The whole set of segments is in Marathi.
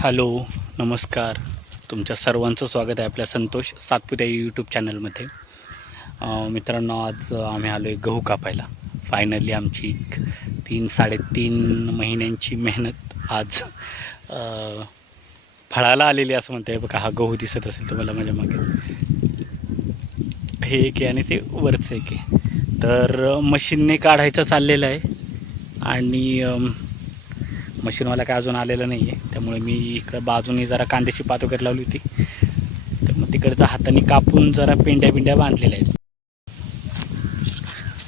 हॅलो, नमस्कार. तुमच्या सर्वांचं स्वागत आहे आपल्या संतोष सातपुते यूट्यूब चॅनलमध्ये. मित्रांनो, आज आम्ही आलो आहे गहू कापायला. फायनली आमची 3-3.5 महिन्यांची मेहनत आज फळाला आलेली असं म्हणते. बघा, हा गहू दिसत असेल तुम्हाला माझ्या मागे. हे एक आहे आणि ते वरचं एक आहे. तर मशीनने काढायचं चाललेलं आहे आणि मशीनवाला काय अजून आलेला नाही आहे. त्यामुळे मी इकडं बाजूने जरा कांद्याची पात वगैरे लावली होती, तर मग तिकडचं हाताने कापून जरा पेंड्या बांधलेल्या आहेत.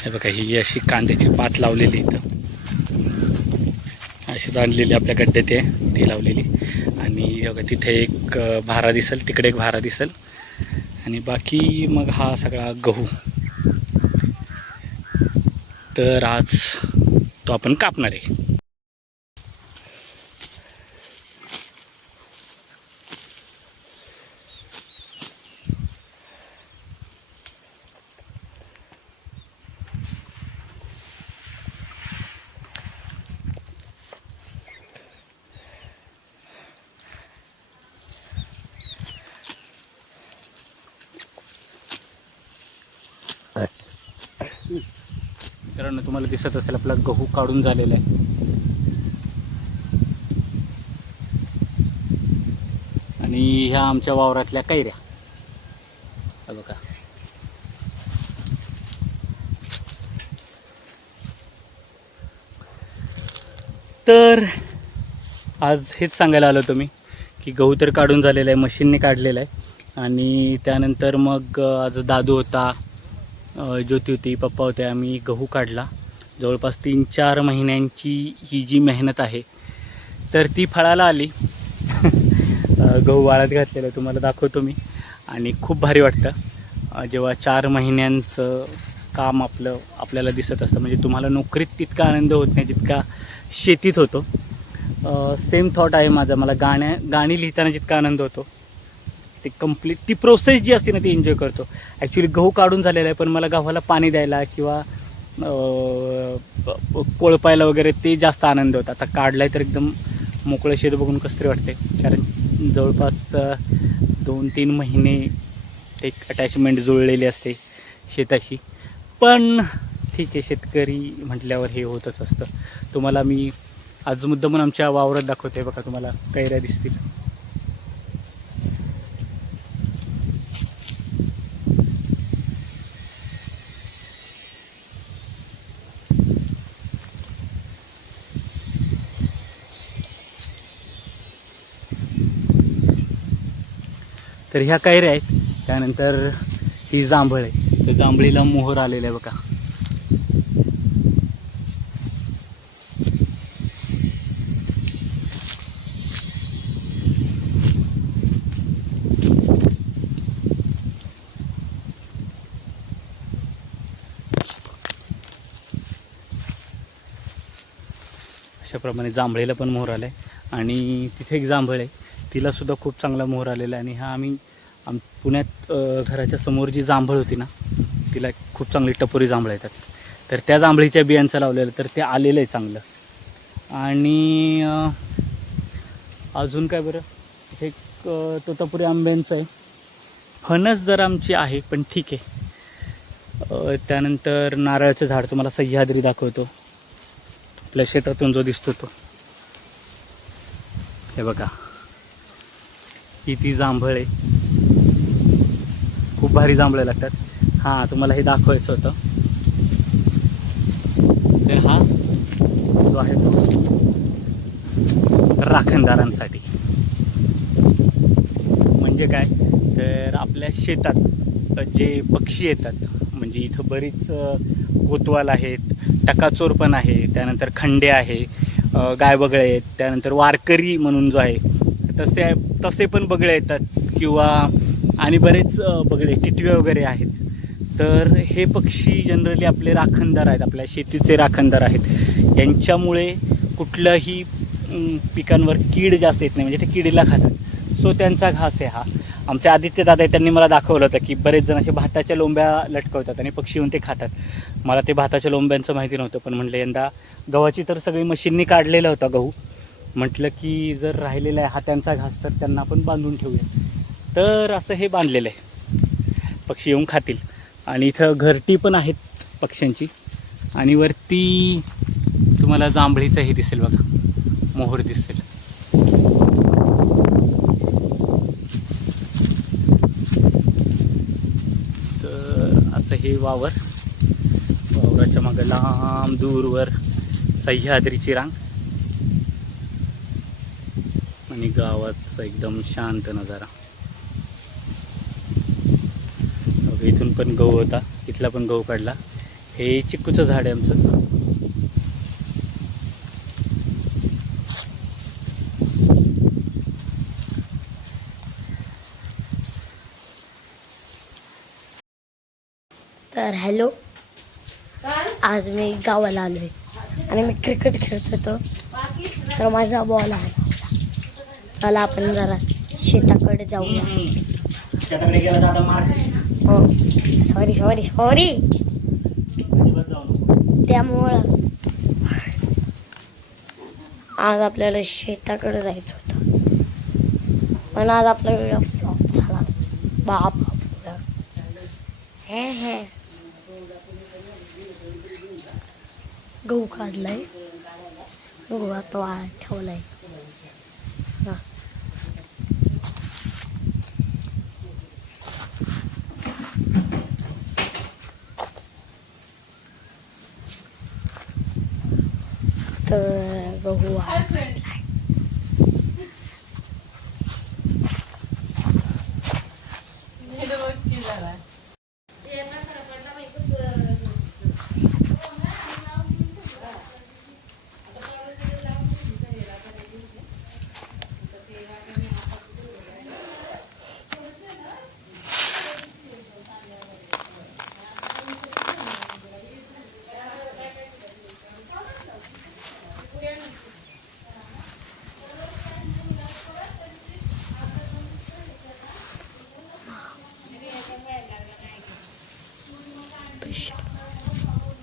हे बघा, ही अशी कांद्याची पात लावलेली इथं, अशीच आणलेली आपल्या गड्ड्यात आहे ती लावलेली. आणि बघा, तिथे एक भारा दिसेल, तिकडे एक भारा दिसेल, आणि बाकी मग हा सगळा गहू. तर आज तो आपण कापणार आहे. मित्रांनो, तुम्हाला दिसत असेल आपला गहू काढून झालेला आहे. आणि ह्या आमच्या वावरातल्या कैऱ्या बघा. तर आज हेच सांगायला आलो तुम्ही की गहू तर काढून झालेला आहे, मशीनने काढलेला आहे. आणि त्यानंतर मग आज दादू होता, ज्योती होती, पप्पा होते. आम्ही गहू काढला. जवळपास 3-4 महिन्यांची ही जी मेहनत आहे तर ती फळाला आली. गहू वाळत घातलेला तुम्हाला दाखवतो मी. आणि खूप भारी वाटतं जेव्हा 4 महिन्यांचं काम आपल्याला दिसत असतं. म्हणजे तुम्हाला नोकरीत तितका आनंद होत नाही जितका शेतीत होतो. सेम थॉट आहे माझा. मला गाणी लिहिताना जितका आनंद होतो, ते कंप्लीट ती प्रोसेस जी असते ना ती एन्जॉय करतो. ॲक्च्युली गहू काढून झालेला आहे, पण मला गव्हाला पाणी द्यायला किंवा कोळपायला वगैरे ते जास्त आनंद होता. आता काढला आहे तर एकदम मोकळं शेत बघून कसं तरी वाटते. कारण जवळपास 2-3 महिने एक अटॅचमेंट जुळलेली असते शेताशी. पण ठीक आहे, शेतकरी म्हटल्यावर हे होतच असतं. तुम्हाला मी आज मुद्दामून आमच्या वावरात दाखवते. बघा, तुम्हाला कैऱ्या दिसतील. तर ह्या कैऱ्या आहेत. त्यानंतर ही जांभळ आहे. तर जांभळीला मोहर आलेला आहे बघा. अशाप्रमाणे जांभळीला पण मोहर आला आहे. आणि तिथे एक जांभळ आहे, तिलासुद्धा खूप चांगला मोहर आलेला आहे. आणि हा आम्ही पुण्यात घराच्या समोर जी जांभळ होती ना, तिला खूप चांगली टपोरी जांभळं येतात. तर त्या जांभळीच्या बियांचं लावलेलं, तर ते आलेलं आहे चांगलं. आणि अजून काय बरं, हे तोतापुरी आंब्यांचं आहे. फणस जर आमची आहे, पण ठीक आहे. त्यानंतर नारळाचं झाड तुम्हाला सह्याद्री दाखवतो. आपल्या शेतातून जो दिसतो तो, हे बघा, ही ती जांभळ आहे. खूप भारी जांभळं लागतात. हां, तुम्हाला हे दाखवायचं होतं. तर हा जो आहे तो राखणदारांसाठी. म्हणजे काय, तर आपल्या शेतात जे पक्षी येतात, म्हणजे इथं बरीच कोतवाल आहेत, टकाचोर पण आहे, त्यानंतर खंडे आहे, गायबगळे आहेत, त्यानंतर वारकरी म्हणून जो आहे तसे पण बगळे येतात, किंवा आणि बरेच बगळे, टिटवे वगैरे आहेत. तर हे पक्षी जनरली आपले राखणदार आहेत, आपल्या शेतीचे राखणदार आहेत. यांच्यामुळे कुठल्याही पिकांवर कीड जास्त येत नाही, म्हणजे ते किडीला खातात. सो त्यांचा घास आहे हा. आमचे आदित्य दादा आहे, त्यांनी मला दाखवलं होतं की बरेच जण असे भाताच्या लोंब्या लटकवतात आणि पक्षी येऊन ते खातात. मला ते भाताच्या लोंब्यांचं माहिती नव्हतं, पण म्हणलं यंदा गव्हाची तर सगळी मशीननी काढलेला होता गहू, म्हटलं की जर राहिलेला आहे हात्यांचा घास तर त्यांना आपण बांधून ठेवूया. तर असं हे बांधलेलं आहे, पक्षी येऊन खातील. आणि इथं घरटी पण आहेत पक्ष्यांची. आणि वरती तुम्हाला जांभळीचं हे दिसेल बघा, मोहोर दिसेल. तर असं हे वावराच्या मागं लांब दूरवर सह्याद्रीची रांग आणि गावाचा एकदम शांत नजारा. इथून पण गहू होता, इथला पण गहू काढला. हे चिक्कूचं झाड आहे आमचं. तर हॅलो, आज मी गावाला आलो आहे आणि मी क्रिकेट खेळत होतो. तर माझा बॉल आहे. चला आपण जरा शेताकडे जाऊया. हो, सॉरी सॉरी सॉरी. त्यामुळं आज आपल्याला शेताकडे जायचं होतं, पण आज आपला व्हिडिओ फ्लॉप झाला. बाप हे गहू काढलाय, गहू आता ठेवलाय. तर गहू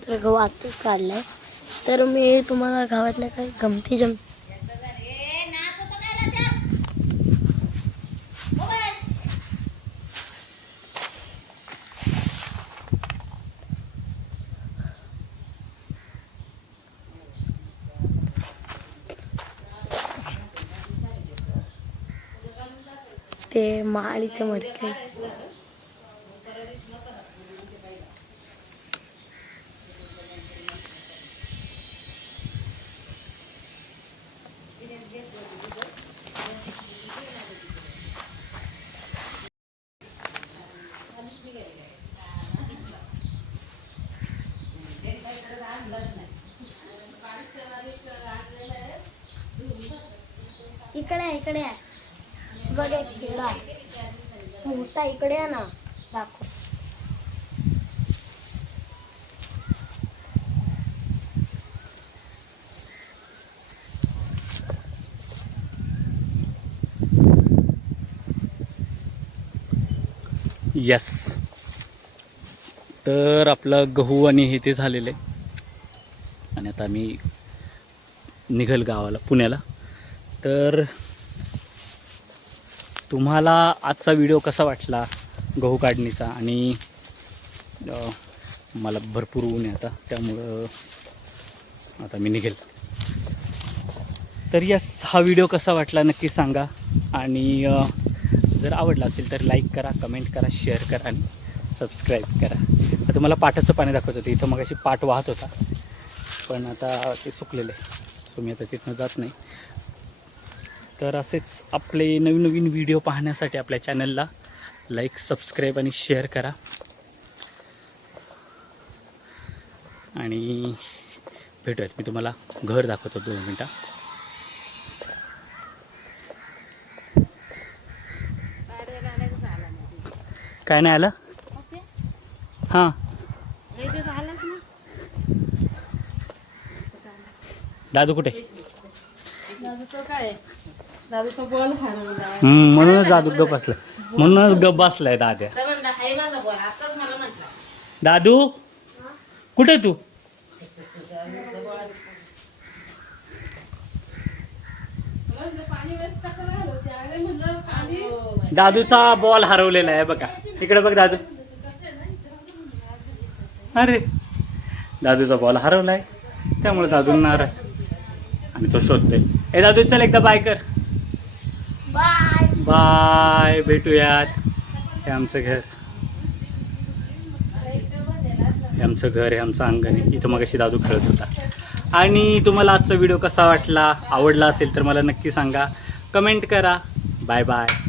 तर गहू आत्ताच काढलाय. तर मी तुम्हाला गावातल्या काही गमती ते माळीचं मडके. इकडे बघ, एक किडा मोठा इकडे आहे ना, दाखव. यस. तर आपलं गहू आणि हे ते झालेलं आहे आणि आता आम्ही निघल गावाला, पुण्याला. तर तुम्हाला आजचा व्हिडिओ कसा वाटला गहू काढणीचा? आणि मला भरपूर ऊन आहे आता, त्यामुळं आता मी निघेल. तर यस, हा व्हिडिओ कसा वाटला नक्की सांगा. आणि जर आवडला असेल तर लाईक करा, कमेंट करा, शेअर करा आणि सबस्क्राईब करा. आता तुम्हाला पाटाचं पाणी दाखवत होतं. इथं मग अशी पाट वाहत होता, पण आता ते सुकलेलं आहे, सो मी आता तिथनं जात नाही. तर असेच आपले नवीन नवीन व्हिडिओ पाहण्यासाठी आपल्या चॅनलला लाईक, सबस्क्राईब आणि शेअर करा. आणि भेटूयात. मी तुम्हाला घर दाखवतो 2 मिनटं. काय नाही आलं? हां, दादू कुठे? म्हणूनच दादू गप बसलाय, म्हणूनच गप बसलाय दाद्या. दादू कुठे तू? दादूचा बॉल हरवलेला आहे बघा. इकडे बघ दादू. अरे दादूचा बॉल हरवलाय, त्यामुळे दादू नाराज आणि तो शोधतोय. ए दादू चल एकदा बाय कर. बाय. बाय, भेटूयात. हे आमचं घर, हे आमचं घर, हे आमचं अंगण आहे. इथं मग अशी दादू खेळत होता. आणि तुम्हाला आजचा व्हिडिओ कसा वाटला, आवडला असेल तर मला नक्की सांगा, कमेंट करा. Bye bye.